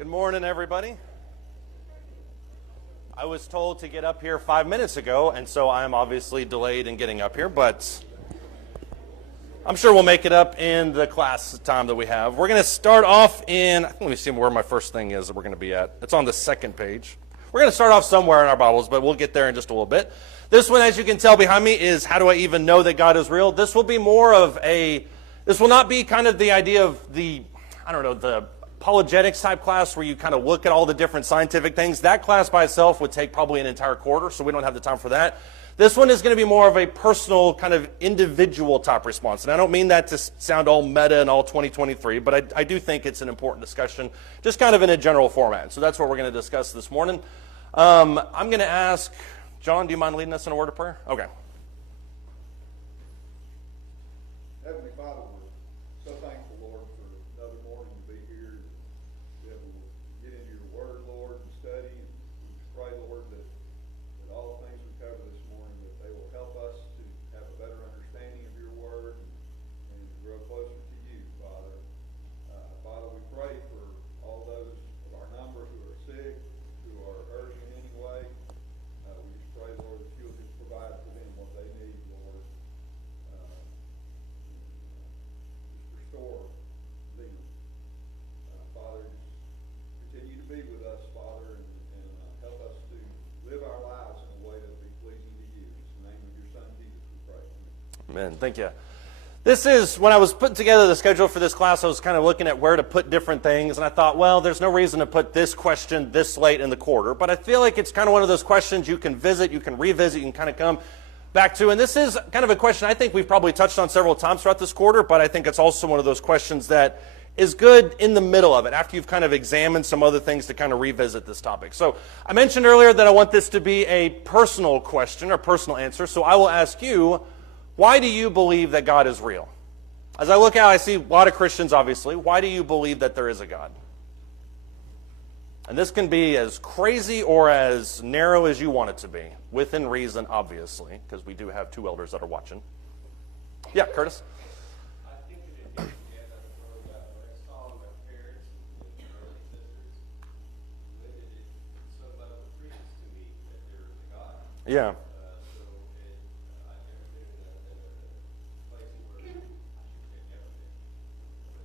Good morning, everybody. I was told to get up here 5 minutes ago, and so I'm obviously delayed in getting up here, but I'm sure we'll make it up in the class time that we have. We're going to start off let me see where my first thing is that we're going to be at. It's on the second page. We're going to start off somewhere in our Bibles, but we'll get there in just a little bit. This one, as you can tell behind me, is how do I even know that God is real? This will be more of this will not be kind of the idea of the apologetics type class where you kind of look at all the different scientific things. That class by itself would take probably an entire quarter, so we don't have the time for that. This one is going to be more of a personal kind of individual type response. And I don't mean that to sound all meta and all 2023, but I do think it's an important discussion, just kind of in a general format. So that's what we're going to discuss this morning. I'm going to ask, John, do you mind leading us in a word of prayer? Okay. Heavenly Father, we're so thankful, Lord, for another morning to be here and be able to get into your word, Lord, and study. And we just pray, Lord, that all the things we cover this morning, that they will help us to have a better understanding of your word and grow closer to you, Father. Father, we pray for all those of our number who are sick, who are hurting in any way. We just pray, Lord, that you'll just provide for them what they need, Lord. Restore them. Father, just continue to be with us, Father, and help us to live our lives in a way that will be pleasing to you. In the name of your Son, Jesus, we pray. Amen. Thank you. This is, when I was putting together the schedule for this class, I was kind of looking at where to put different things, and I thought, well, there's no reason to put this question this late in the quarter, but I feel like it's kind of one of those questions you can visit, you can revisit, you can kind of come back to, and this is kind of a question I think we've probably touched on several times throughout this quarter, but I think it's also one of those questions that is good in the middle of it, after you've kind of examined some other things to kind of revisit this topic. So I mentioned earlier that I want this to be a personal question or personal answer, so I will ask you, why do you believe that God is real? As I look out, I see a lot of Christians, obviously. Why do you believe that there is a God? And this can be as crazy or as narrow as you want it to be, within reason, obviously, because we do have two elders that are watching. Yeah, Curtis? I think it is, when I saw my parents and brothers and sisters, it so much of a credence to me that there is a God. Yeah. I've never been in a place where I should say never been, but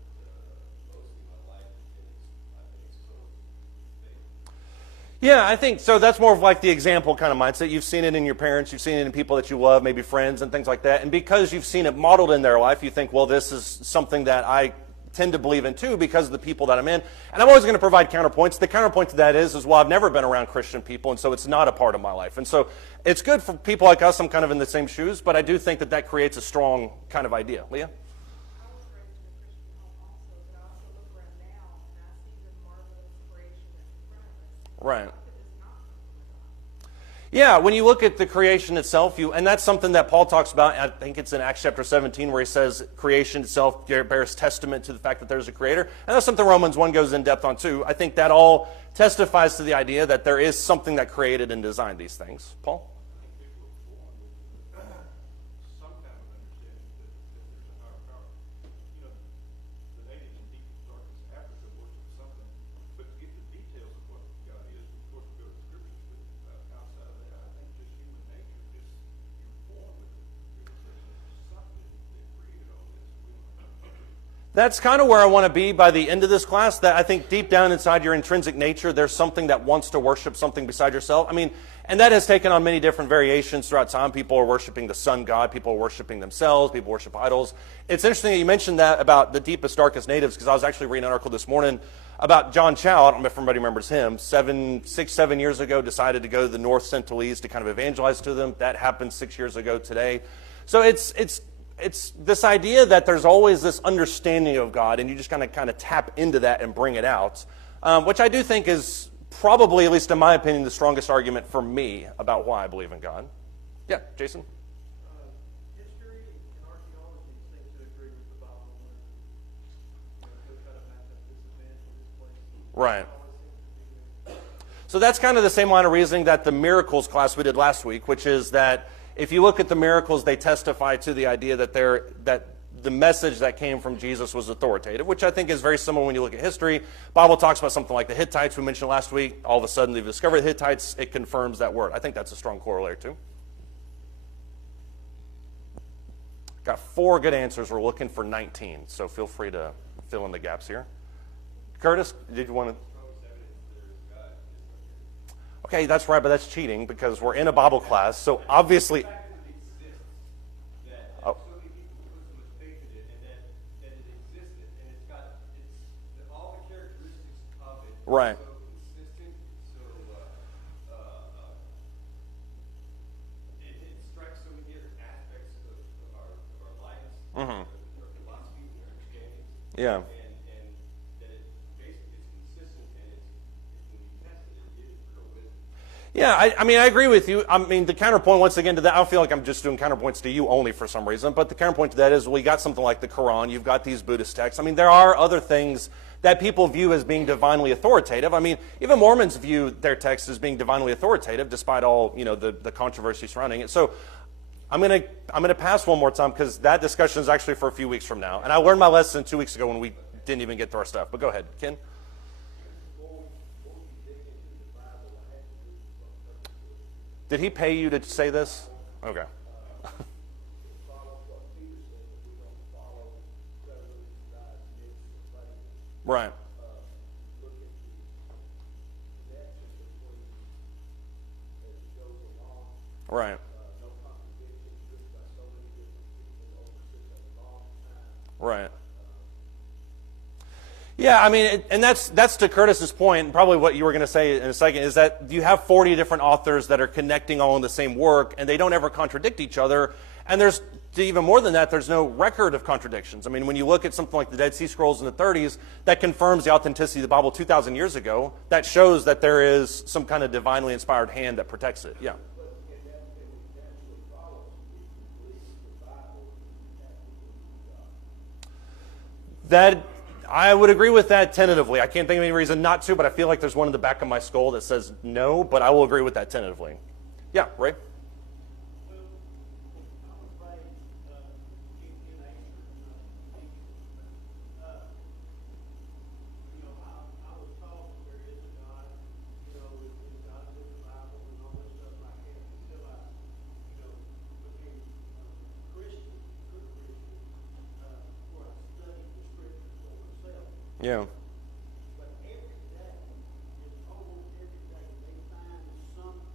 mostly my life has been, I think, exposed to faith. Yeah, I think so. That's more of like the example kind of mindset. You've seen it in your parents, you've seen it in people that you love, maybe friends and things like that. And because you've seen it modeled in their life, you think, well, this is something that I tend to believe in too because of the people that I'm in. And I'm always going to provide counterpoints. The counterpoint to that is well, I've never been around Christian people, and so it's not a part of my life. And so it's good for people like us. I'm kind of in the same shoes, but I do think that that creates a strong kind of idea. Leah? I was raised in a Christian home also, but I also look around now and I see the marvelous creation that's in front of us. Right. How could this not come from God? Yeah, when you look at the creation itself, and that's something that Paul talks about, I think it's in Acts chapter 17, where he says creation itself bears testament to the fact that there's a creator. And that's something Romans 1 goes in depth on too. I think that all testifies to the idea that there is something that created and designed these things. Paul? Some kind of understanding that there's a higher power. You know, the natives in deep darkness Africa worship something, but to get the details of what God is, of course, we go to the scriptures, but outside of that, I think just human nature, just you're born with it. There's something that created all this. We don't know. That's kind of where I want to be by the end of this class, that I think deep down inside your intrinsic nature, there's something that wants to worship something beside yourself. I mean, and that has taken on many different variations throughout time. People are worshiping the sun god. People are worshiping themselves. People worship idols. It's interesting that you mentioned that about the deepest, darkest natives, because I was actually reading an article this morning about John Chow. I don't know if everybody remembers him. 6, 7 years ago, decided to go to the North Sentinelese to kind of evangelize to them. That happened 6 years ago today. So it's this idea that there's always this understanding of God, and you just kind of tap into that and bring it out, which I do think is probably, at least in my opinion, the strongest argument for me about why I believe in God. Yeah, Jason? History and archaeology seem to agree with the Bible when they try to match up this event or this place. Right. So that's kind of the same line of reasoning that the miracles class we did last week, which is that if you look at the miracles, they testify to the idea that the message that came from Jesus was authoritative, which I think is very similar when you look at history. Bible talks about something like the Hittites we mentioned last week. All of a sudden they've discovered the Hittites. It confirms that word. I think that's a strong corollary too. Got 4 good answers. We're looking for 19, so feel free to fill in the gaps here. Curtis, did you want to? Okay, that's right, but that's cheating because we're in a Bible class, so obviously. The fact that it exists, that Oh. so many people put so much faith in it, and that it existed, and it's all the characteristics of it. Right. So consistent, so it strikes so many different aspects of our lives, our philosophy, our understandings. Yeah. And that it basically is consistent, and it's when you test it, it is real wisdom. Yeah, I mean, I agree with you. I mean, the counterpoint, once again, to that, I feel like I'm just doing counterpoints to you only for some reason, but the counterpoint to that is, well, you got something like the Quran, you've got these Buddhist texts. I mean, there are other things that people view as being divinely authoritative. I mean, even Mormons view their text as being divinely authoritative, despite all, the controversy surrounding it. So I'm gonna pass one more time, because that discussion is actually for a few weeks from now. And I learned my lesson 2 weeks ago when we didn't even get to our stuff. But go ahead, Ken. Did he pay you to say this? Okay. Right. Right. Right. Yeah, I mean, and that's to Curtis's point, and probably what you were going to say in a second, is that you have 40 different authors that are connecting all in the same work, and they don't ever contradict each other. And there's, even more than that, there's no record of contradictions. I mean, when you look at something like the Dead Sea Scrolls in the 30s, that confirms the authenticity of the Bible 2,000 years ago. That shows that there is some kind of divinely inspired hand that protects it. Yeah. That, I would agree with that tentatively. I can't think of any reason not to, but I feel like there's one in the back of my skull that says no, but I will agree with that tentatively. Yeah, Ray? Yeah. But every day, it's almost every day, they find something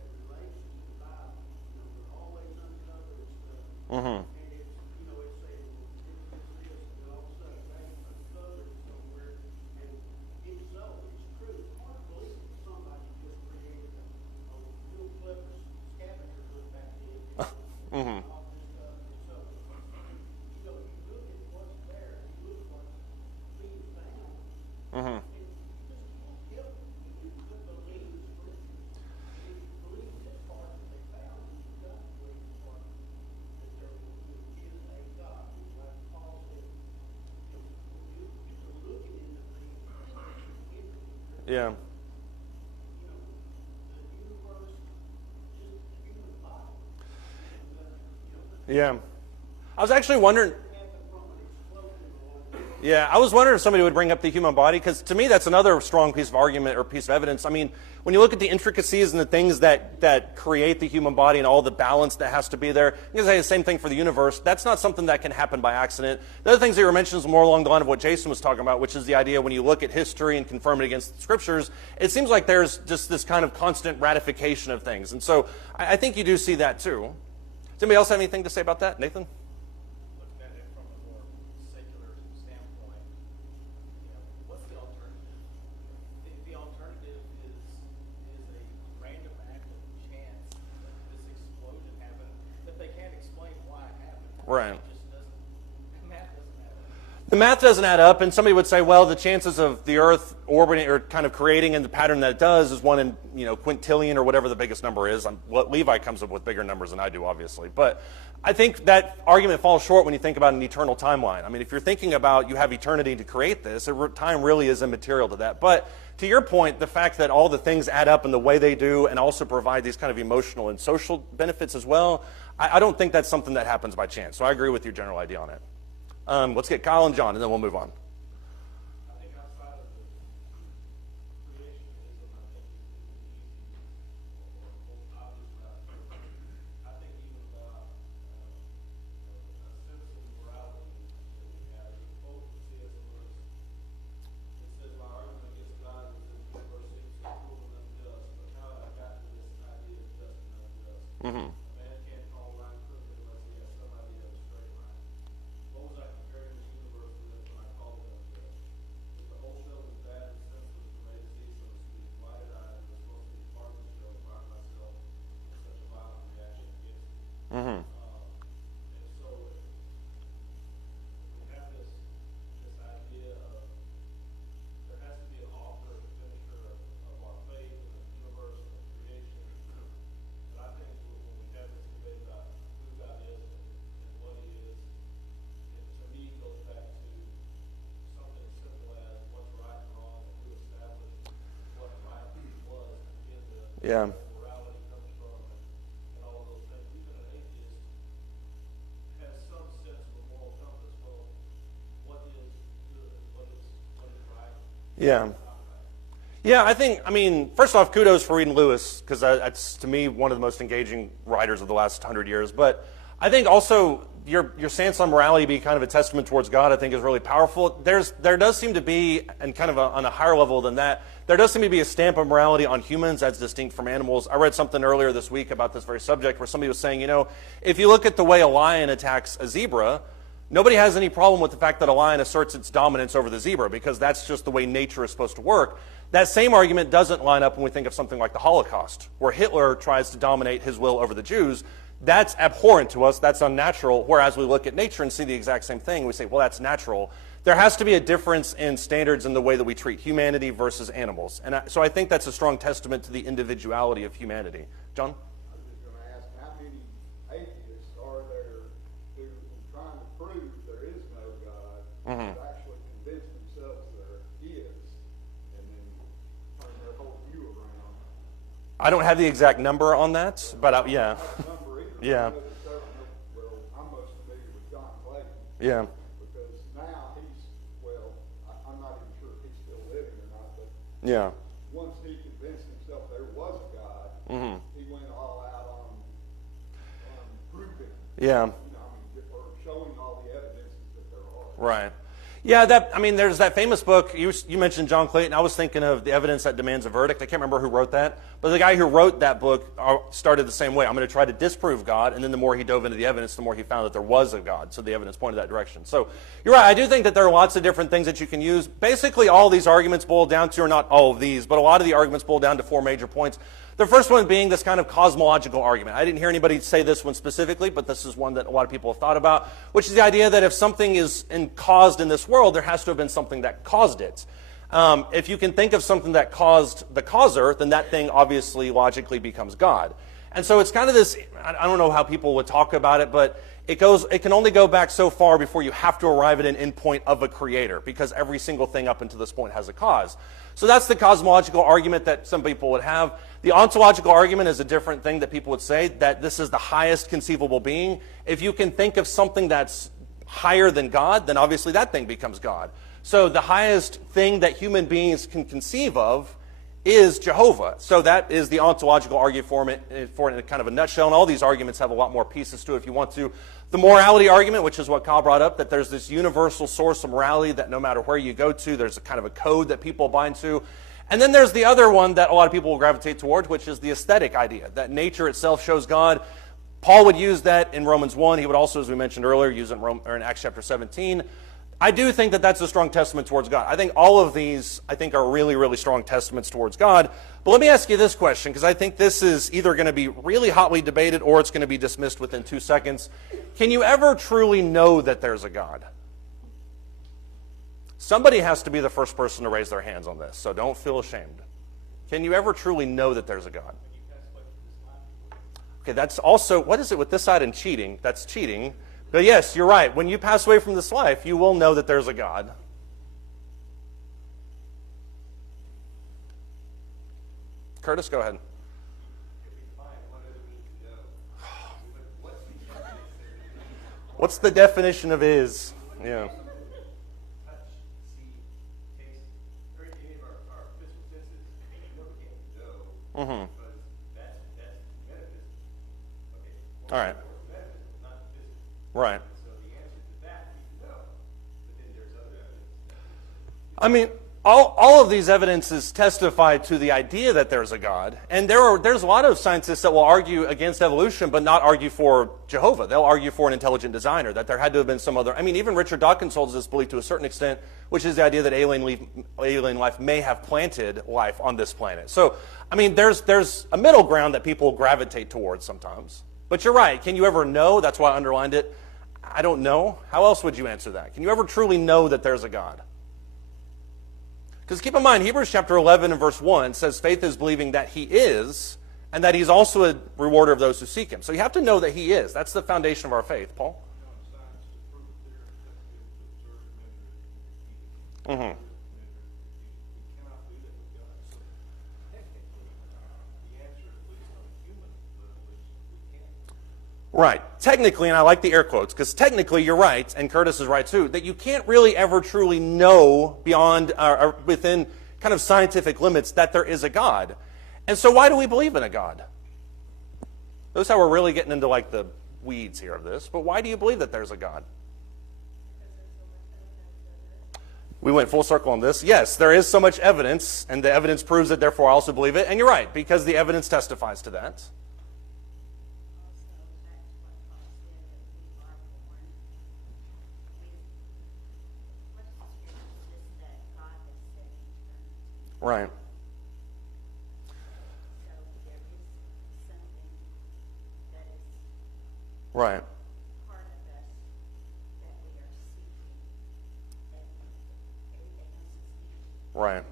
that relates to the Bible. They're always uncovering stuff. Mm-hmm. And it's, it's saying, well, this, and all of a sudden, they uncovered it somewhere. And it's so, it's true. It's hard to believe that somebody just created a real clever scavenger hunt back then. Mm-hmm. All this stuff. And so, you look at what's there, and you look at what's being found. Mm-hmm. Yeah. Yeah. I was actually wondering. Yeah, I was wondering if somebody would bring up the human body, because to me that's another strong piece of argument or piece of evidence. I mean, when you look at the intricacies and the things that create the human body and all the balance that has to be there, you can say the same thing for the universe. That's not something that can happen by accident. The other things that you were mentioning is more along the line of what Jason was talking about, which is the idea when you look at history and confirm it against the scriptures, it seems like there's just this kind of constant ratification of things. And so I think you do see that too. Does anybody else have anything to say about that? Nathan? Looking at it from a more secular standpoint, what's the alternative? The alternative is a random act of chance that this explosion happened, that they can't explain why it happened. Right. It just doesn't, math doesn't add up. The math doesn't add up, and somebody would say, well, the chances of the Earth orbiting or kind of creating in the pattern that it does is 1 in quintillion or whatever the biggest number is. What Levi comes up with bigger numbers than I do, obviously. But I think that argument falls short when you think about an eternal timeline. I mean, if you're thinking about you have eternity to create this, time really is immaterial to that. But to your point, the fact that all the things add up in the way they do and also provide these kind of emotional and social benefits as well, I don't think that's something that happens by chance. So I agree with your general idea on it. Let's get Kyle and John, and then we'll move on. I think outside of the creationism, I think it's easy or most obvious about I think even about a sense of morality that we have. The quote from C.S. Lewis, it says, "My argument against God is that the universe seems so cruel and unjust, but how I got to this idea of just and unjust. Mm-hmm. A man can't call right crooked unless he has some idea of straight line. What was I comparing this universe with when I called it unjust? If the whole show was bad and senseless from A to Z, so to speak, why did I, who was supposed to be part of the show, find myself in such a violent reaction against it?" Mm-hmm. And so we have this idea of there has to be an author and finisher of our faith and the universe and the creation. But I think when we have this debate about who God is and what He is, it to me goes back to something as simple as what's right and wrong and who established what right was and again Yeah. where morality comes from and all of those things. Even an atheist has some sense of a moral compass. Well, what is good? What is right? Yeah. Yeah, I mean, first off, kudos for reading Lewis, because that's, to me, one of the most engaging writers of the last 100 years. But I think also your stance on morality being kind of a testament towards God, I think, is really powerful. There does seem to be, and kind of on a higher level than that, there does seem to be a stamp of morality on humans as distinct from animals. I read something earlier this week about this very subject where somebody was saying, if you look at the way a lion attacks a zebra, nobody has any problem with the fact that a lion asserts its dominance over the zebra, because that's just the way nature is supposed to work. That same argument doesn't line up when we think of something like the Holocaust, where Hitler tries to dominate his will over the Jews. That's abhorrent to us, that's unnatural, whereas we look at nature and see the exact same thing. We say, well, that's natural. There has to be a difference in standards in the way that we treat humanity versus animals. And so I think that's a strong testament to the individuality of humanity. John? I was just gonna ask, how many atheists are there who, in trying to prove there is no God, have actually convinced themselves there is, and then turn their whole view around? I don't have the exact number on that, but yeah. Number either. Yeah. Well, I'm most familiar with John Clayton. Yeah. Because now I'm not even sure if he's still living or not, but Yeah. once he convinced himself there was a God, he went all out on proving, Yeah. or showing all the evidences that there are. Right. Yeah, there's that famous book, you mentioned John Clayton. I was thinking of The Evidence That Demands a Verdict. I can't remember who wrote that. But the guy who wrote that book started the same way. I'm going to try to disprove God. And then the more he dove into the evidence, the more he found that there was a God. So the evidence pointed that direction. So you're right. I do think that there are lots of different things that you can use. Basically, all these arguments boil down to, or not all of these, but a lot of the arguments boil down to four major points. The first one being this kind of cosmological argument. I didn't hear anybody say this one specifically, but this is one that a lot of people have thought about, which is the idea that if something is caused in this world, there has to have been something that caused it. If you can think of something that caused the causer, then that thing obviously logically becomes God. And so it's kind of this, I don't know how people would talk about it, but it can only go back so far before you have to arrive at an endpoint of a creator, because every single thing up until this point has a cause. So that's the cosmological argument that some people would have. The ontological argument is a different thing that people would say, that this is the highest conceivable being. If you can think of something that's higher than God, then obviously that thing becomes God. So the highest thing that human beings can conceive of is Jehovah. So that is the ontological argument for it in kind of a nutshell. And all these arguments have a lot more pieces to it if you want to. The morality argument, which is what Kyle brought up, that there's this universal source of morality that no matter where you go to, there's a kind of a code that people bind to. And then there's the other one that a lot of people will gravitate towards, which is the aesthetic idea, that nature itself shows God. Paul would use that in Romans 1. He would also, as we mentioned earlier, use it in Acts chapter 17. I do think that that's a strong testament towards God. I think all of these, are really, really strong testaments towards God. But let me ask you this question, because I think this is either going to be really hotly debated or it's going to be dismissed within 2 seconds. Can you ever truly know that there's a God? Somebody has to be the first person to raise their hands on this, so don't feel ashamed. Can you ever truly know that there's a God? Okay, that's also, what is it with this side and cheating? That's cheating. But yes, you're right. When you pass away from this life, you will know that there's a God. Curtis, go ahead. If we define what does it mean to know, what's the What's the definition of is? Yeah. Touch, see, taste, or any of our physical senses, you never can know. Mm-hmm. Because that's metaphysical. Okay. All right. Metaphysical, not physical. Right. So the answer to that we can know. But then there's other evidence. I mean, all of these evidences testify to the idea that there's a God. And there's a lot of scientists that will argue against evolution, but not argue for Jehovah. They'll argue for an intelligent designer, that there had to have been some other... I mean, even Richard Dawkins holds this belief to a certain extent, which is the idea that alien life may have planted life on this planet. So, I mean, there's a middle ground that people gravitate towards sometimes. But you're right. Can you ever know? That's why I underlined it. I don't know. How else would you answer that? Can you ever truly know that there's a God? Because keep in mind, Hebrews chapter 11 and verse 1 says faith is believing that he is, and that he's also a rewarder of those who seek him. So you have to know that he is. That's the foundation of our faith. Paul? Mm-hmm. Right. Technically, and I like the air quotes, because technically you're right, and Curtis is right too, that you can't really ever truly know beyond or within kind of scientific limits that there is a God. And so why do we believe in a God? Notice how we're really getting into like the weeds here of this, but why do you believe that there's a God? We went full circle on this. Yes, there is so much evidence, and the evidence proves it, therefore I also believe it. And you're right, because the evidence testifies to that. Right. Right. Right.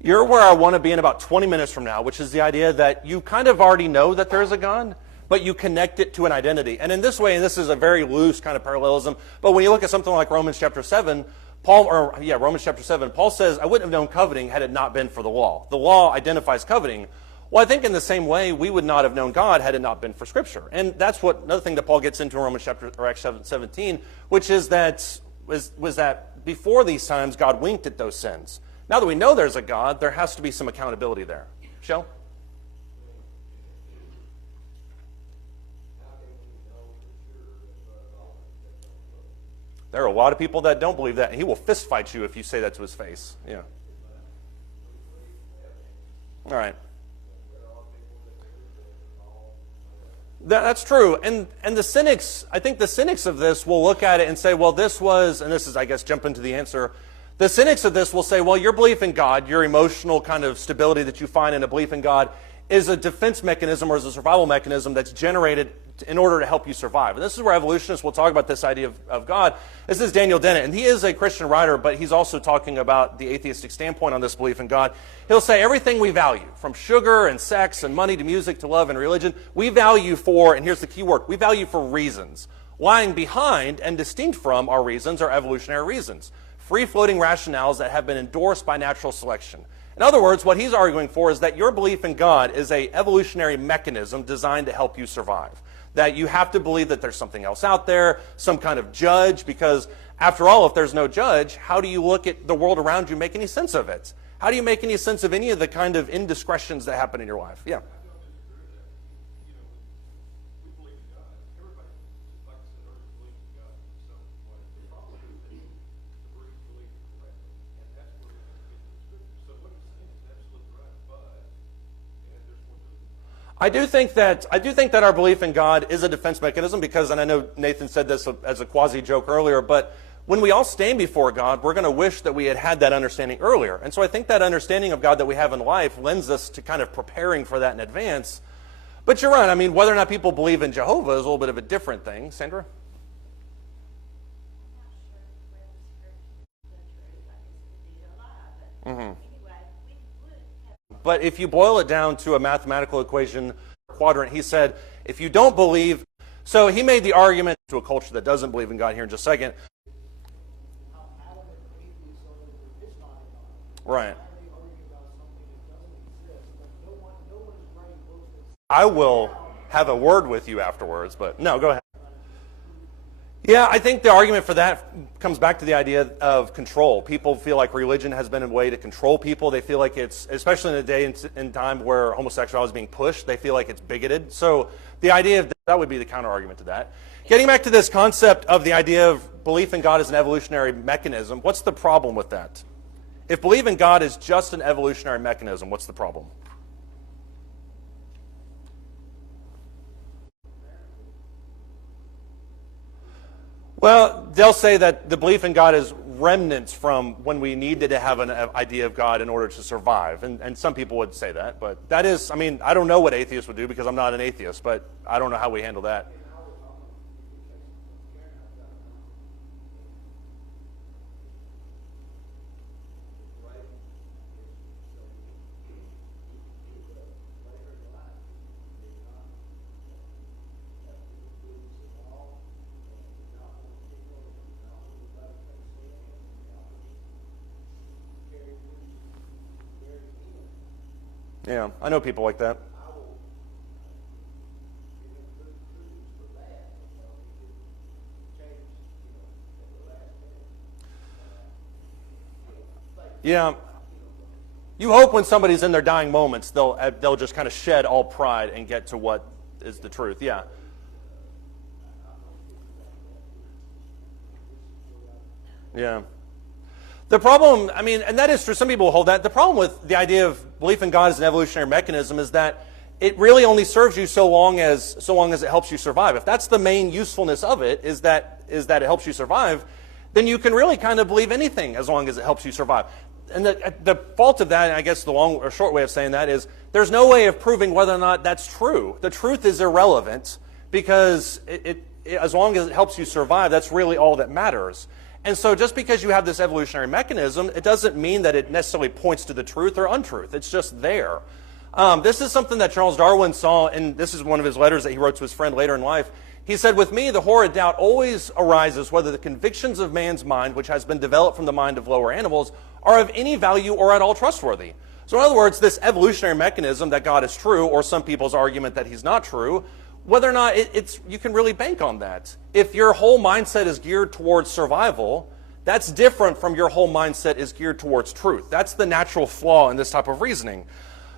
You're where I want to be in about 20 minutes from now, which is the idea that you kind of already know that there's a God, but you connect it to an identity. And in this way, and this is a very loose kind of parallelism, but when you look at something like Romans chapter 7, Romans chapter 7, Paul says, I wouldn't have known coveting had it not been for the law. The law identifies coveting. Well, I think in the same way, we would not have known God had it not been for Scripture. And that's another thing that Paul gets into in Romans chapter, or Acts 17, which is that, was that before these times, God winked at those sins. Now that we know there's a God, there has to be some accountability there. Shell? There are a lot of people that don't believe that, and he will fist fight you if you say that to his face. Yeah. All right. That's true. And the cynics, I think the cynics of this will look at it and say, well, this was, and this is, I guess, jump into the answer. The cynics of this will say, well, your belief in God, your emotional kind of stability that you find in a belief in God is a defense mechanism or is a survival mechanism that's generated in order to help you survive. And this is where evolutionists will talk about this idea of God. This is Daniel Dennett, and he is a Christian writer, but he's also talking about the atheistic standpoint on this belief in God. He'll say everything we value, from sugar and sex and money to music to love and religion, we value for, and here's the key word, we value for reasons. Lying behind and distinct from our reasons are evolutionary reasons. Free-floating rationales that have been endorsed by natural selection. In other words, what he's arguing for is that your belief in God is an evolutionary mechanism designed to help you survive. That you have to believe that there's something else out there, some kind of judge, because after all, if there's no judge, how do you look at the world around you, make any sense of it? How do you make any sense of any of the kind of indiscretions that happen in your life? Yeah. I do think that our belief in God is a defense mechanism because, and I know Nathan said this as a quasi-joke earlier, but when we all stand before God, we're going to wish that we had had that understanding earlier. And so I think that understanding of God that we have in life lends us to kind of preparing for that in advance. But you're right. I mean, whether or not people believe in Jehovah is a little bit of a different thing. Sandra? Mm-hmm. But if you boil it down to a mathematical equation quadrant, he said, if you don't believe, so he made the argument to a culture that doesn't believe in God here in just a second. Right. I will have a word with you afterwards, but no, go ahead. Yeah, I think the argument for that comes back to the idea of control. People feel like religion has been a way to control people. They feel like it's, especially in a day and time where homosexuality is being pushed, they feel like it's bigoted. So the idea of that would be the counter argument to that. Getting back to this concept of the idea of belief in God as an evolutionary mechanism, what's the problem with that? If belief in God is just an evolutionary mechanism, what's the problem? Well, they'll say that the belief in God is remnants from when we needed to have an idea of God in order to survive. And some people would say that. But that is, I mean, I don't know what atheists would do because I'm not an atheist, but I don't know how we handle that. Yeah, I know people like that. Yeah. You hope when somebody's in their dying moments, they'll just kind of shed all pride and get to what is the truth. Yeah. Yeah. The problem, I mean, and that is true, some people hold that. The problem with the idea of belief in God as an evolutionary mechanism is that it really only serves you so long as it helps you survive. If that's the main usefulness of it, is that it helps you survive, then you can really kind of believe anything as long as it helps you survive. And the fault of that, and I guess the long or short way of saying that is, there's no way of proving whether or not that's true. The truth is irrelevant because as long as it helps you survive, that's really all that matters. And so just because you have this evolutionary mechanism, it doesn't mean that it necessarily points to the truth or untruth. It's just there. This is something that Charles Darwin saw, and this is one of his letters that he wrote to his friend later in life. He said, "With me, the horrid doubt always arises whether the convictions of man's mind, which has been developed from the mind of lower animals, are of any value or at all trustworthy." So in other words, this evolutionary mechanism that God is true, or some people's argument that he's not true, whether or not you can really bank on that. If your whole mindset is geared towards survival, that's different from your whole mindset is geared towards truth. That's the natural flaw in this type of reasoning.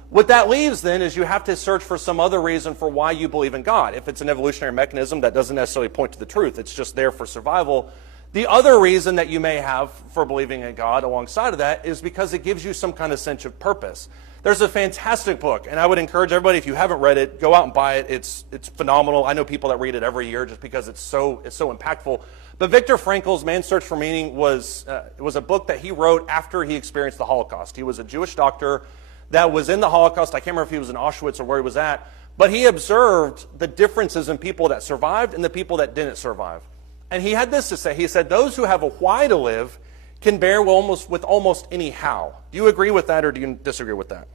What that leaves then is you have to search for some other reason for why you believe in God. If it's an evolutionary mechanism that doesn't necessarily point to the truth, it's just there for survival. The other reason that you may have for believing in God alongside of that is because it gives you some kind of sense of purpose. There's a fantastic book, and I would encourage everybody, if you haven't read it, go out and buy it. It's phenomenal. I know people that read it every year just because it's so impactful. But Viktor Frankl's Man's Search for Meaning was a book that he wrote after he experienced the Holocaust. He was a Jewish doctor that was in the Holocaust. I can't remember if he was in Auschwitz or where he was at, but he observed the differences in people that survived and the people that didn't survive. And he had this to say. He said, "Those who have a why to live can bear with almost any how." Do you agree with that, or do you disagree with that?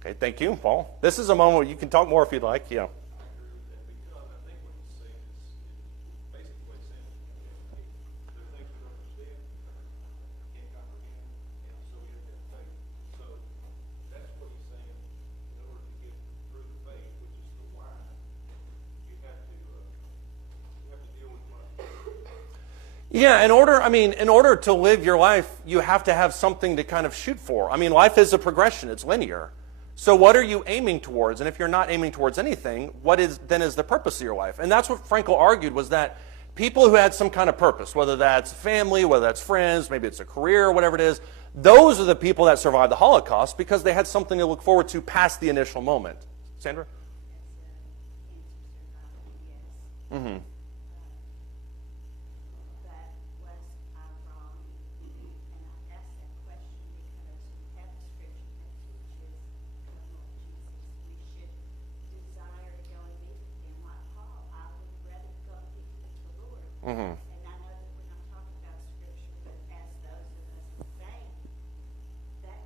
Okay, thank you, Paul. This is a moment where you can talk more if you'd like. Yeah. Because I think what he's saying is basically what he's saying. There are things we don't understand, can't comprehend, and so we have to have faith. So that's what he's saying. In order to get through the faith, which is the why, you have to deal with what. Yeah, in order to live your life, you have to have something to kind of shoot for. I mean, life is a progression. It's linear. So what are you aiming towards? And if you're not aiming towards anything, what is the purpose of your life? And that's what Frankl argued, was that people who had some kind of purpose, whether that's family, whether that's friends, maybe it's a career, whatever it is, those are the people that survived the Holocaust because they had something to look forward to past the initial moment. Sandra? Mm-hmm. Mm-hmm. And I know that we're not talking about scripture, but as those of us who think, that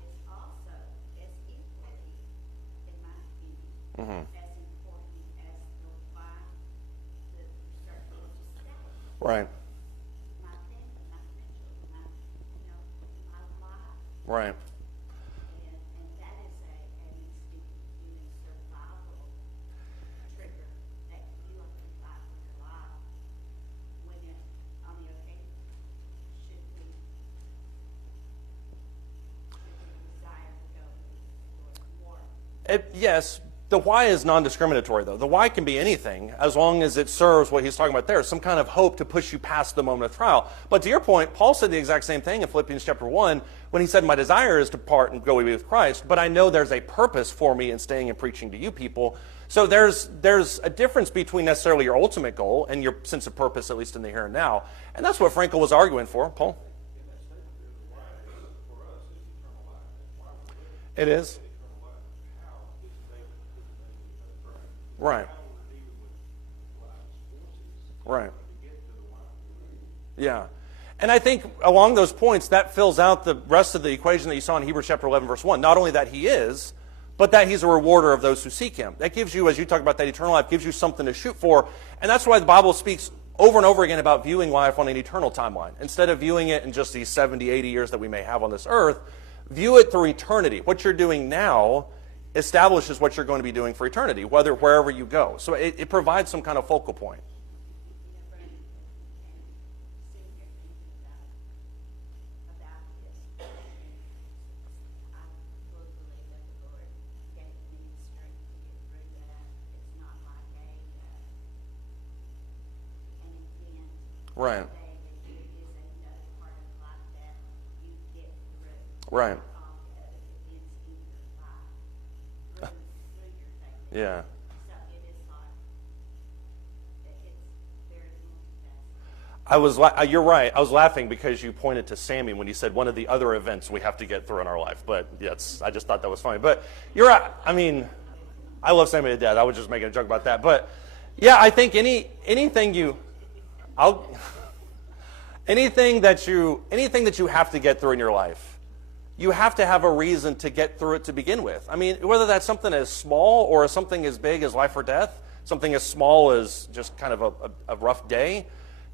is also as equally, in my opinion, as important as the why the circle to stay. Right. My opinion, my mental, my life. Right. And that is an instinct human survival Yes, the why is non-discriminatory, though. The why can be anything, as long as it serves what he's talking about there, some kind of hope to push you past the moment of trial. But to your point, Paul said the exact same thing in Philippians chapter 1, when he said, my desire is to depart and go be with Christ, but I know there's a purpose for me in staying and preaching to you people. So there's a difference between necessarily your ultimate goal and your sense of purpose, at least in the here and now. And that's what Frankel was arguing for. Paul? It is. Right. Right. Yeah. And I think along those points, that fills out the rest of the equation that you saw in Hebrews chapter 11, verse 1. Not only that he is, but that he's a rewarder of those who seek him. That gives you, as you talk about that eternal life, gives you something to shoot for. And that's why the Bible speaks over and over again about viewing life on an eternal timeline. Instead of viewing it in just these 70, 80 years that we may have on this earth, view it through eternity. What you're doing now establishes what you're going to be doing for eternity, wherever you go. So it provides some kind of focal point. Right. Right. Yeah. You're right. I was laughing because you pointed to Sammy when you said one of the other events we have to get through in our life. But yes, I just thought that was funny. But you're right. I mean, I love Sammy to death. I was just making a joke about that. But yeah, I think anything that you have to get through in your life, you have to have a reason to get through it to begin with. I mean, whether that's something as small or something as big as life or death, something as small as just kind of a rough day,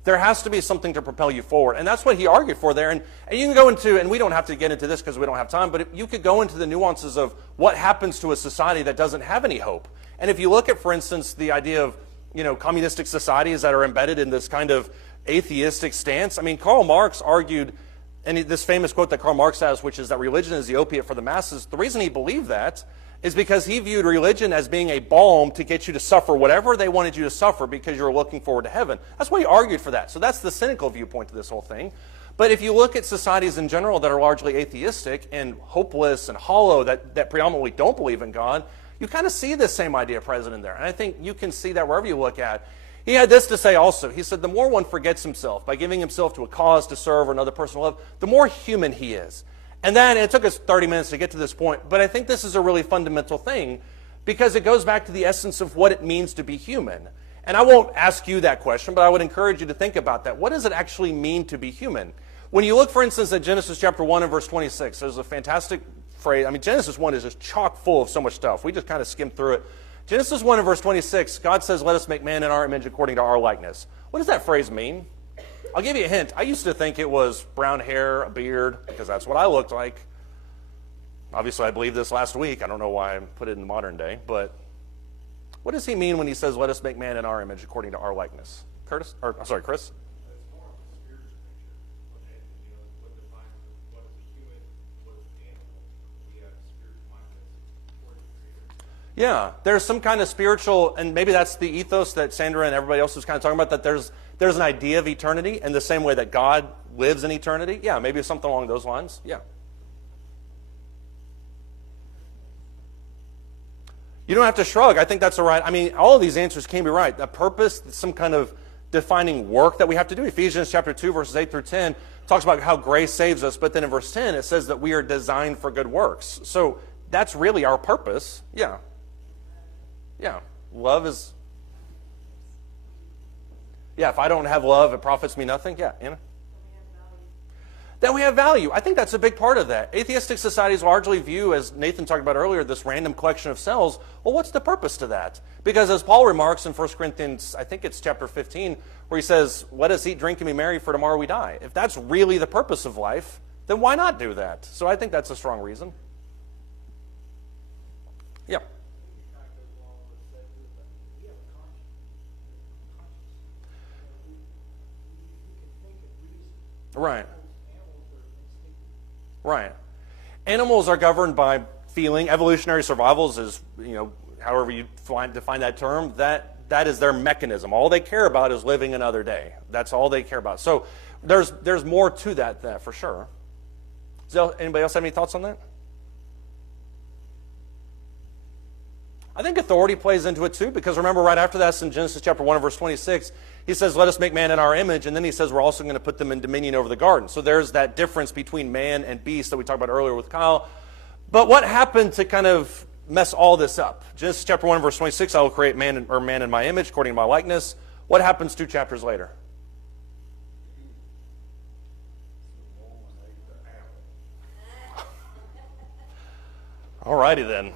there has to be something to propel you forward. And that's what he argued for there. And you can go into, and we don't have to get into this because we don't have time, but you could go into the nuances of what happens to a society that doesn't have any hope. And if you look at, for instance, the idea of, communistic societies that are embedded in this kind of atheistic stance. I mean, Karl Marx argued, and this famous quote that Karl Marx has, which is that religion is the opiate for the masses, the reason he believed that is because he viewed religion as being a balm to get you to suffer whatever they wanted you to suffer because you were looking forward to heaven. That's why he argued for that. So that's the cynical viewpoint to this whole thing. But if you look at societies in general that are largely atheistic and hopeless and hollow, that predominantly don't believe in God, you kind of see this same idea present in there. And I think you can see that wherever you look at. He had this to say also. He said, the more one forgets himself by giving himself to a cause to serve or another person to love, the more human he is. And then it took us 30 minutes to get to this point, but I think this is a really fundamental thing because it goes back to the essence of what it means to be human. And I won't ask you that question, but I would encourage you to think about that. What does it actually mean to be human? When you look, for instance, at Genesis chapter 1 and verse 26, there's a fantastic phrase. I mean, Genesis 1 is just chock full of so much stuff. We just kind of skimmed through it. Genesis 1 and verse 26, God says, let us make man in our image according to our likeness. What does that phrase mean? I'll give you a hint. I used to think it was brown hair, a beard, because that's what I looked like. Obviously, I believed this last week. I don't know why I put it in the modern day, but what does he mean when he says, let us make man in our image according to our likeness? Chris? It's more of a spiritual picture. What defines what is a human, what is an animal. We have a spiritual mind that's toward the Creator. Yeah, there's some kind of spiritual, and maybe that's the ethos that Sandra and everybody else was kind of talking about, that there's an idea of eternity in the same way that God lives in eternity. Yeah, maybe something along those lines. Yeah. You don't have to shrug. I think that's all right. I mean, all of these answers can be right. A purpose, some kind of defining work that we have to do. Ephesians chapter 2, verses 8 through 10 talks about how grace saves us, but then in verse 10 it says that we are designed for good works. So that's really our purpose. Yeah. Yeah. Love is... Yeah, if I don't have love, it profits me nothing. Yeah, Anna? That we have value. I think that's a big part of that. Atheistic societies largely view, as Nathan talked about earlier, this random collection of cells. Well, what's the purpose to that? Because as Paul remarks in 1 Corinthians, I think it's chapter 15, where he says, let us eat, drink, and be merry, for tomorrow we die. If that's really the purpose of life, then why not do that? So I think that's a strong reason. Yeah. Right. Right. Animals are governed by feeling. Evolutionary survival is, however you define that term, that is their mechanism. All they care about is living another day. That's all they care about. So there's more to that for sure. Does anybody else have any thoughts on that? I think authority plays into it too, because remember right after that's in Genesis chapter 1 and verse 26, he says, let us make man in our image, and then he says we're also going to put them in dominion over the garden. So there's that difference between man and beast that we talked about earlier with Kyle. But what happened to kind of mess all this up? Genesis chapter 1 and verse 26, I will create man in my image according to my likeness. What happens 2 chapters later? All righty then.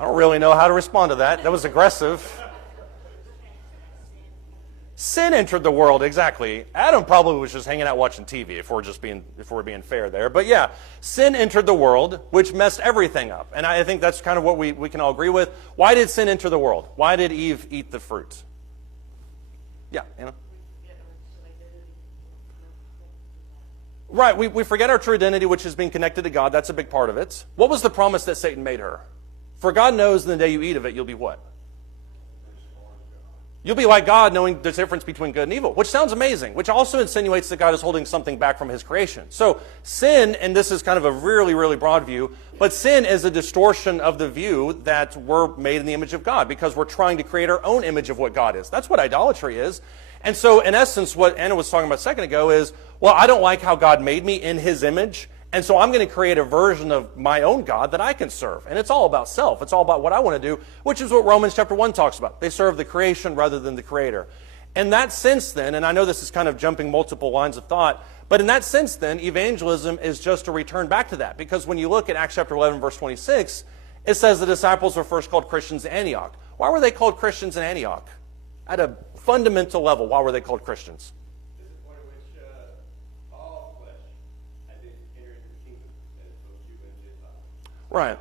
I don't really know how to respond to that. That was aggressive. Sin entered the world, exactly. Adam probably was just hanging out watching TV, if we're being fair there. But yeah, sin entered the world, which messed everything up. And I think that's kind of what we can all agree with. Why did sin enter the world? Why did Eve eat the fruit? Yeah, Anna? Right, we forget our true identity, which is being connected to God. That's a big part of it. What was the promise that Satan made her? For God knows in the day you eat of it, you'll be what? You'll be like God, knowing the difference between good and evil, which sounds amazing, which also insinuates that God is holding something back from his creation. So sin, and this is kind of a really, really broad view, but sin is a distortion of the view that we're made in the image of God because we're trying to create our own image of what God is. That's what idolatry is. And so in essence, what Anna was talking about a second ago is, well, I don't like how God made me in his image, and so I'm going to create a version of my own God that I can serve. And it's all about self. It's all about what I want to do, which is what Romans chapter 1 talks about. They serve the creation rather than the creator. In that sense then, and I know this is kind of jumping multiple lines of thought, but in that sense then, evangelism is just a return back to that. Because when you look at Acts chapter 11, verse 26, it says the disciples were first called Christians in Antioch. Why were they called Christians in Antioch? At a fundamental level, why were they called Christians? Right.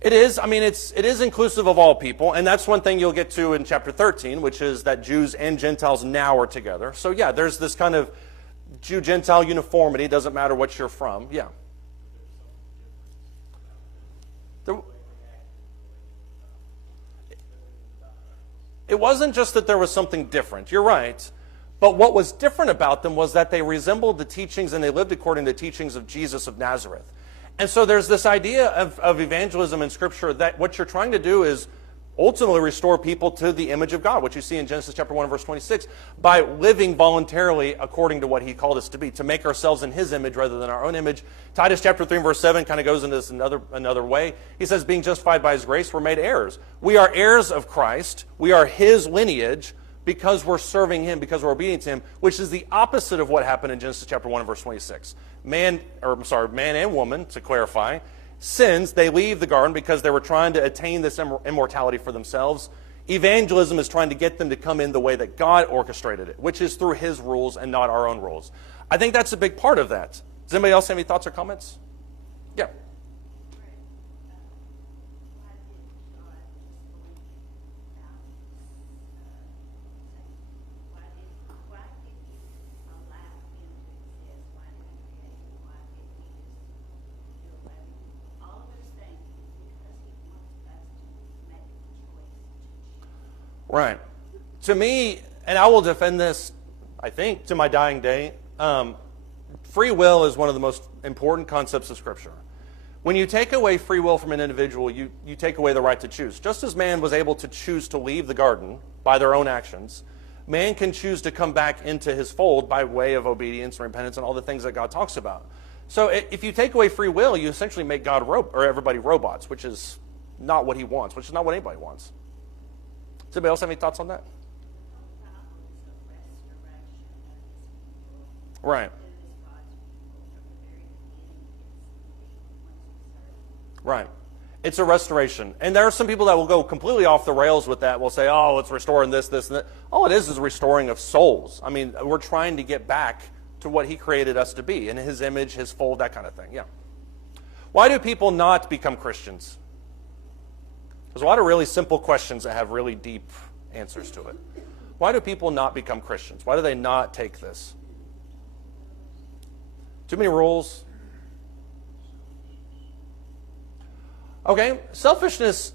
It is. I mean, it is inclusive of all people, and that's one thing you'll get to in chapter 13, which is that Jews and Gentiles now are together. So yeah, there's this kind of Jew-Gentile uniformity. It doesn't matter what you're from. Yeah. It wasn't just that there was something different. You're right. But what was different about them was that they resembled the teachings and they lived according to the teachings of Jesus of Nazareth. And so there's this idea of evangelism in Scripture that what you're trying to do is ultimately restore people to the image of God, which you see in Genesis chapter 1 verse 26, by living voluntarily according to what he called us to be, to make ourselves in his image rather than our own image. Titus chapter 3 verse 7 kind of goes into this another way. He says, being justified by his grace, we're made heirs. We are heirs of Christ. We are his lineage, because we're serving him, because we're obedient to him, which is the opposite of what happened in Genesis chapter 1 and verse 26. Man and woman, to clarify, sins, they leave the garden because they were trying to attain this immortality for themselves. Evangelism is trying to get them to come in the way that God orchestrated it, which is through his rules and not our own rules. I think that's a big part of that. Does anybody else have any thoughts or comments? Yeah. Right. To me, and I will defend this, I think, to my dying day, free will is one of the most important concepts of Scripture. When you take away free will from an individual, you take away the right to choose. Just as man was able to choose to leave the garden by their own actions, man can choose to come back into his fold by way of obedience and repentance and all the things that God talks about. So if you take away free will, you essentially make God or everybody robots, which is not what he wants, which is not what anybody wants. Does anybody else have any thoughts on that? Right. Right. It's a restoration. And there are some people that will go completely off the rails with that. Will say, oh, it's restoring this, and that. All it is a restoring of souls. I mean, we're trying to get back to what he created us to be, in his image, his fold, that kind of thing. Yeah. Why do people not become Christians? There's a lot of really simple questions that have really deep answers to it. Why do people not become Christians? Why do they not take this? Too many rules. Okay, selfishness,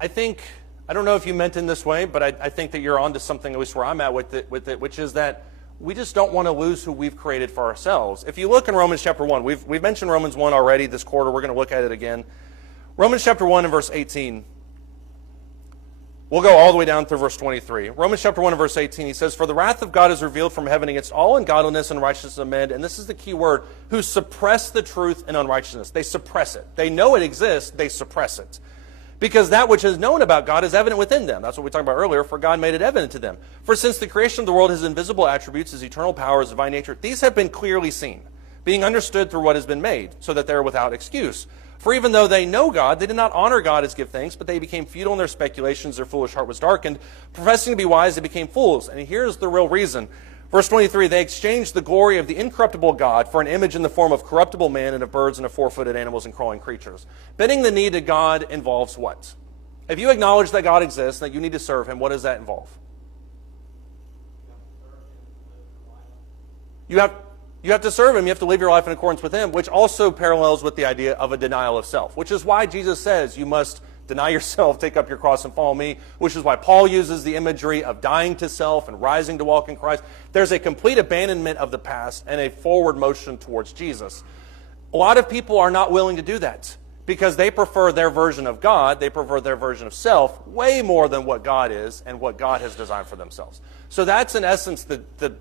I don't know if you meant in this way, but I think that you're onto something, at least where I'm at with it, which is that we just don't want to lose who we've created for ourselves. If you look in Romans chapter 1, we've mentioned Romans 1 already this quarter. We're going to look at it again. Romans chapter 1 and verse 18. We'll go all the way down through verse 23. Romans chapter 1 and verse 18, he says, "For the wrath of God is revealed from heaven against all ungodliness and unrighteousness of men," and this is the key word, "who suppress the truth in unrighteousness." They suppress it. They know it exists, they suppress it. Because that which is known about God is evident within them. That's what we talked about earlier, for God made it evident to them. For since the creation of the world, his invisible attributes, his eternal power, his divine nature, these have been clearly seen, being understood through what has been made, so that they are without excuse. For even though they know God, they did not honor God as give thanks, but they became futile in their speculations, their foolish heart was darkened. Professing to be wise, they became fools. And here's the real reason. Verse 23, "They exchanged the glory of the incorruptible God for an image in the form of corruptible man and of birds and of four-footed animals and crawling creatures." Bending the knee to God involves what? If you acknowledge that God exists, that you need to serve him, what does that involve? You have to serve him. You have to live your life in accordance with him, which also parallels with the idea of a denial of self, which is why Jesus says you must deny yourself, take up your cross, and follow me, which is why Paul uses the imagery of dying to self and rising to walk in Christ. There's a complete abandonment of the past and a forward motion towards Jesus. A lot of people are not willing to do that because they prefer their version of God, they prefer their version of self way more than what God is and what God has designed for themselves. So that's in essence the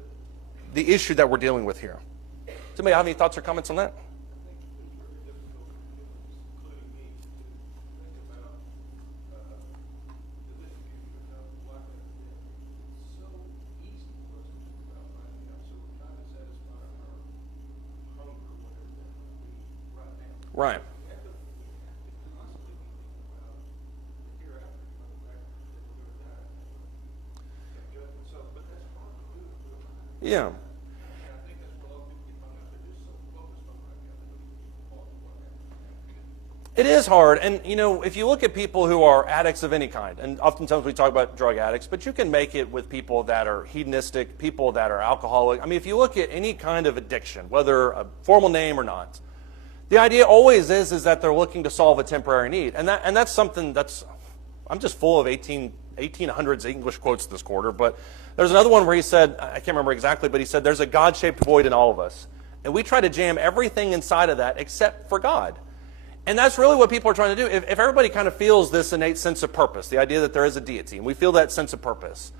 issue that we're dealing with here. Does anybody have any thoughts or comments on that? Right. Yeah. It is hard. And, if you look at people who are addicts of any kind, and oftentimes we talk about drug addicts, but you can make it with people that are hedonistic, people that are alcoholic. I mean, if you look at any kind of addiction, whether a formal name or not, the idea always is that they're looking to solve a temporary need. And that's something I'm just full of 1800s English quotes this quarter, but there's another one where he said, I can't remember exactly, but he said, there's a God-shaped void in all of us. And we try to jam everything inside of that except for God. And that's really what people are trying to do. If everybody kind of feels this innate sense of purpose, the idea that there is a deity, and we feel that sense of purpose,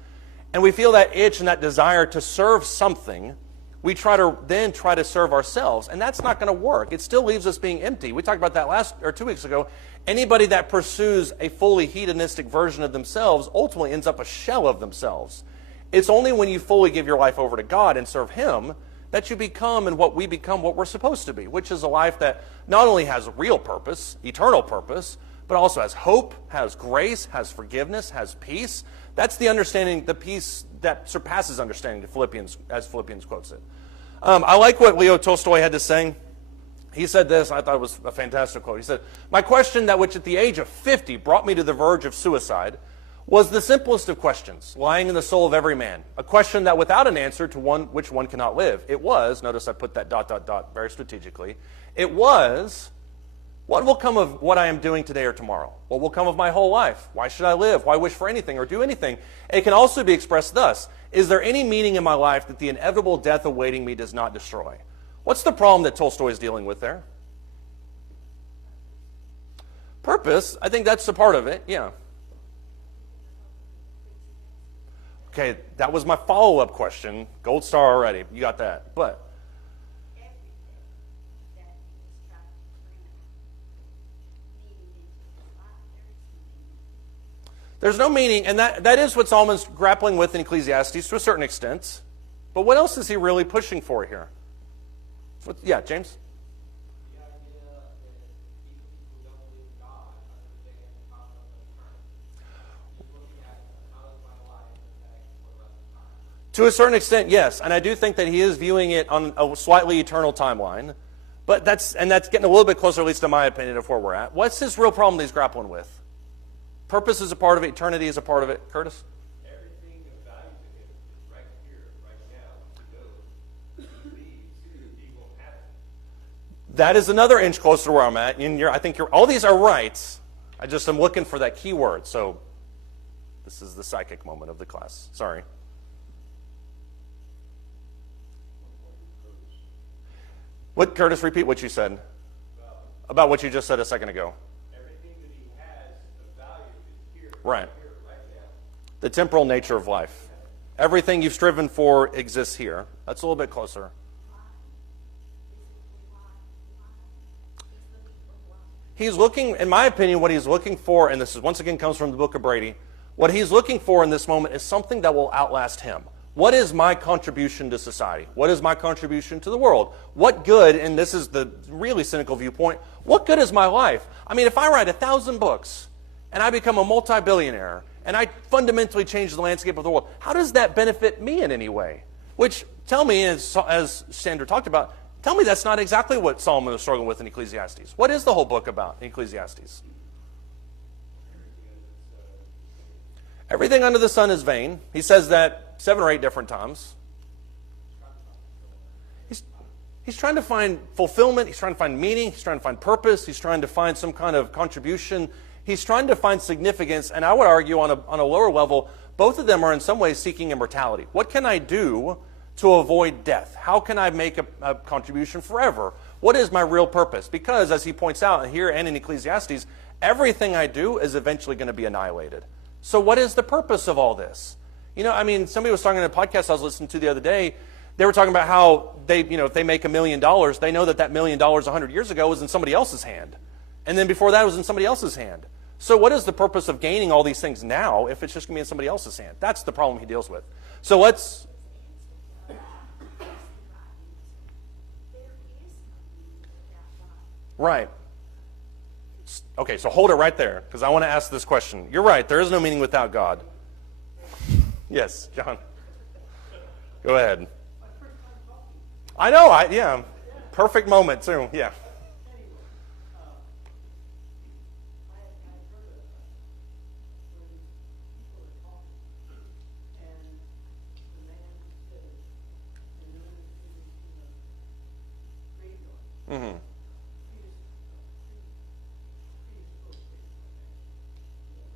and we feel that itch and that desire to serve something, we try to serve ourselves, and that's not going to work. It still leaves us being empty. We talked about that 2 weeks ago. Anybody that pursues a fully hedonistic version of themselves ultimately ends up a shell of themselves. It's only when you fully give your life over to God and serve him that you become and what we become what we're supposed to be, which is a life that not only has real purpose, eternal purpose, but also has hope, has grace, has forgiveness, has peace. That's the understanding, the peace that surpasses understanding, as Philippians quotes it. I like what Leo Tolstoy had to say. He said this, I thought it was a fantastic quote. He said, "My question that which at the age of 50 brought me to the verge of suicide was the simplest of questions, lying in the soul of every man. A question that without an answer to one which one cannot live. It was," notice I put that ... very strategically, "it was, what will come of what I am doing today or tomorrow? What will come of my whole life? Why should I live? Why wish for anything or do anything?" It can also be expressed thus: "Is there any meaning in my life that the inevitable death awaiting me does not destroy?" What's the problem that Tolstoy is dealing with there? Purpose, I think that's a part of it, yeah. Okay, that was my follow-up question. Gold star already. You got that. But Everything that he was trying to bring meaning into his life, there's no meaning, and that is what Solomon's grappling with in Ecclesiastes to a certain extent. But what else is he really pushing for here? Yeah, James? The idea that even people who don't believe in God understand the concept of eternity. Just looking at how is my life affect for the rest of time. To a certain extent, yes. And I do think that he is viewing it on a slightly eternal timeline. But that's getting a little bit closer, at least in my opinion, of where we're at. What's his real problem that he's grappling with? Purpose is a part of it. Eternity is a part of it. Curtis? Everything of value to him That is another inch closer to where I'm at. And I think all these are right. I just am looking for that key word. So this is the psychic moment of the class. Sorry. What, Curtis, repeat what you said about what you just said a second ago. Everything that he has of value is here. Right. Here, right now. The temporal nature of life. Everything you've striven for exists here. That's a little bit closer. He's looking, in my opinion, what he's looking for, and this is once again comes from the book of Brady, what he's looking for in this moment is something that will outlast him. What is my contribution to society? What is my contribution to the world? What good, and this is the really cynical viewpoint, what good is my life? I mean, if I write 1,000 books and I become a multi-billionaire and I fundamentally change the landscape of the world, how does that benefit me in any way? Which, tell me, as Sandra talked about, tell me that's not exactly what Solomon is struggling with in Ecclesiastes. What is the whole book about in Ecclesiastes? Everything under the sun is vain. He says that 7 or 8 different times. He's trying to find fulfillment. He's trying to find meaning. He's trying to find purpose. He's trying to find some kind of contribution. He's trying to find significance. And I would argue on a lower level, both of them are in some ways seeking immortality. What can I do to avoid death? How can I make a contribution forever? What is my real purpose? Because, as he points out here and in Ecclesiastes, everything I do is eventually going to be annihilated. So what is the purpose of all this? You know, I mean, somebody was talking in a podcast I was listening to the other day. They were talking about how they, you know, if they make $1 million, they know that $1 million 100 years ago was in somebody else's hand. And then before that, it was in somebody else's hand. So what is the purpose of gaining all these things now if it's just going to be in somebody else's hand? That's the problem he deals with. So let's... Right. Okay, so hold it right there, because I want to ask this question. You're right, there is no meaning without God. Yes, John. Go ahead. I know, yeah. Perfect moment, too, yeah. Mm-hmm.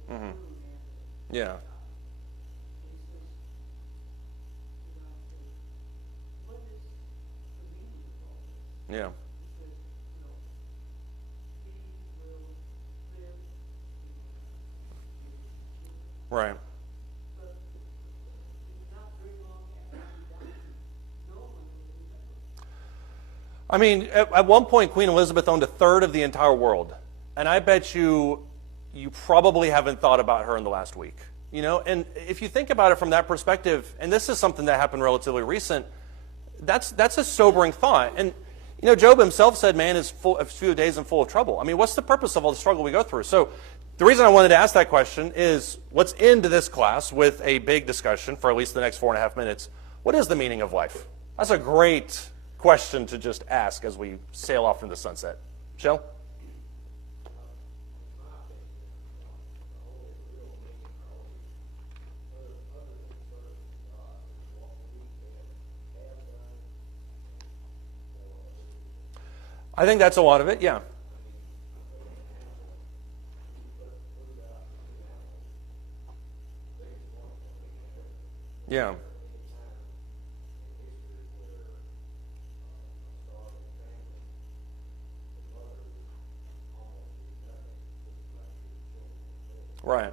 Mm-hmm. Yeah. Yeah. Right. I mean, at one point, Queen Elizabeth owned 1/3 of the entire world. And I bet you probably haven't thought about her in the last week. You know, and if you think about it from that perspective, and this is something that happened relatively recent, that's a sobering thought. And, you know, Job himself said man is full of few days and full of trouble. I mean, what's the purpose of all the struggle we go through? So the reason I wanted to ask that question is let's end this class with a big discussion for at least the next 4.5 minutes. What is the meaning of life? That's a great question to just ask as we sail off into the sunset. Michelle? I think that's a lot of it, yeah. Yeah. Right.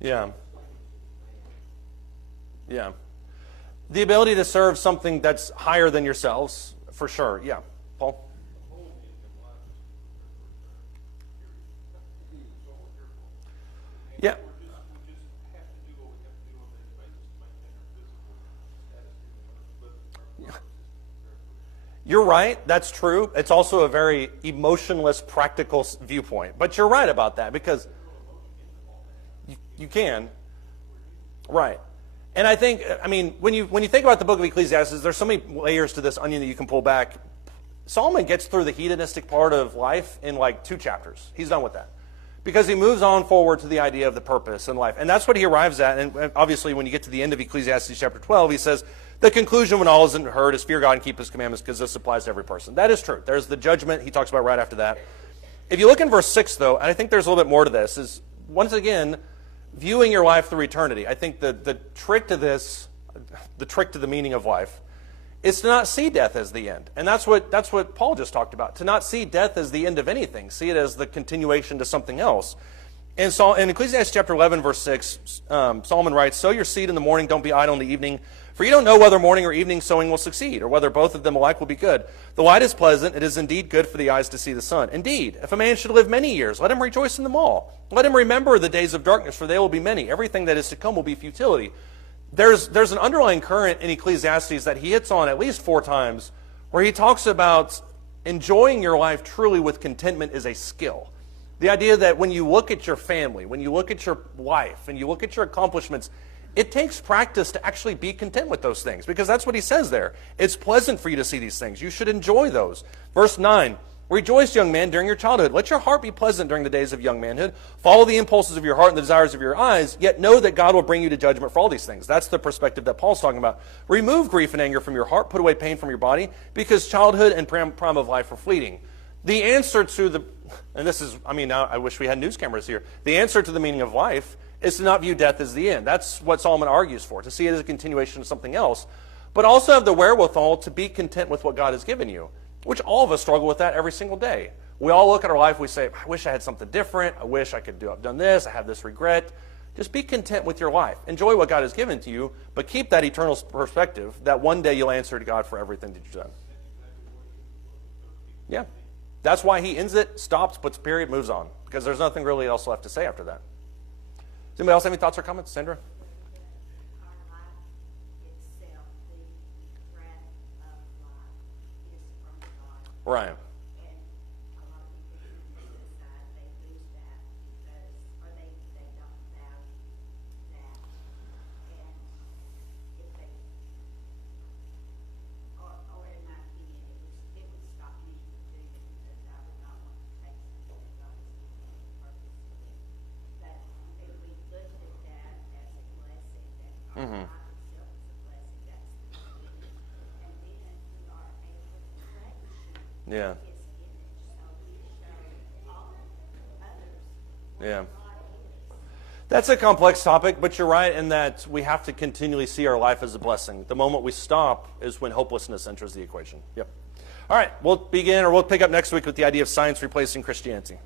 Yeah. Yeah. The ability to serve something that's higher than yourselves, for sure. Yeah. Paul? Yeah. You're right. That's true. It's also a very emotionless, practical viewpoint. But you're right about that because you can. Right. And I think, I mean, when you think about the book of Ecclesiastes, there's so many layers to this onion that you can pull back. Solomon gets through the hedonistic part of life in like 2 chapters. He's done with that. Because he moves on forward to the idea of the purpose in life. And that's what he arrives at. And obviously, when you get to the end of Ecclesiastes chapter 12, he says, the conclusion when all isn't heard is fear God and keep his commandments, because this applies to every person. That is true. There's the judgment he talks about right after that. If you look in verse 6, though, and I think there's a little bit more to this, is once again, viewing your life through eternity. I think the trick to this, the trick to the meaning of life, is to not see death as the end. And that's what Paul just talked about. To not see death as the end of anything. See it as the continuation to something else. And so in Ecclesiastes chapter 11, verse 6, Solomon writes, sow your seed in the morning, don't be idle in the evening, for you don't know whether morning or evening sowing will succeed, or whether both of them alike will be good. The light is pleasant, it is indeed good for the eyes to see the sun. Indeed, if a man should live many years, let him rejoice in them all. Let him remember the days of darkness, for they will be many. Everything that is to come will be futility. There's an underlying current in Ecclesiastes that he hits on at least 4 times, where he talks about enjoying your life truly with contentment is a skill. The idea that when you look at your family, when you look at your life, and you look at your accomplishments, it takes practice to actually be content with those things, because that's what he says there. It's pleasant for you to see these things. You should enjoy those. Verse 9, rejoice, young man, during your childhood. Let your heart be pleasant during the days of young manhood. Follow the impulses of your heart and the desires of your eyes, yet know that God will bring you to judgment for all these things. That's the perspective that Paul's talking about. Remove grief and anger from your heart. Put away pain from your body, because childhood and prime of life are fleeting. The answer to the, and this is, now I wish we had news cameras here. The answer to the meaning of life is to not view death as the end. That's what Solomon argues for, to see it as a continuation of something else, but also have the wherewithal to be content with what God has given you, which all of us struggle with that every single day. We all look at our life, we say, I wish I had something different. I wish I could have done this. I have this regret. Just be content with your life. Enjoy what God has given to you, but keep that eternal perspective that one day you'll answer to God for everything that you've done. Yeah. That's why he ends it, stops, puts a period, moves on, because there's nothing really else left to say after that. Does anybody else have any thoughts or comments? Sandra? Our life itself, the breath of life, is from God. Ryan. And a lot of people who suicide, they lose that because, or they don't value that. And if they, or in my opinion, it would stop me from doing it, because I would not want to take something that God has given me purpose to do. But if we looked at that as a blessing, that our life itself is a blessing, that's the beginning. And then we are able to reflect Yeah. his image, so we show all others Yeah. what God is. That's a complex topic, but you're right in that we have to continually see our life as a blessing. The moment we stop is when hopelessness enters the equation. Yep. All right, we'll pick up next week with the idea of science replacing Christianity.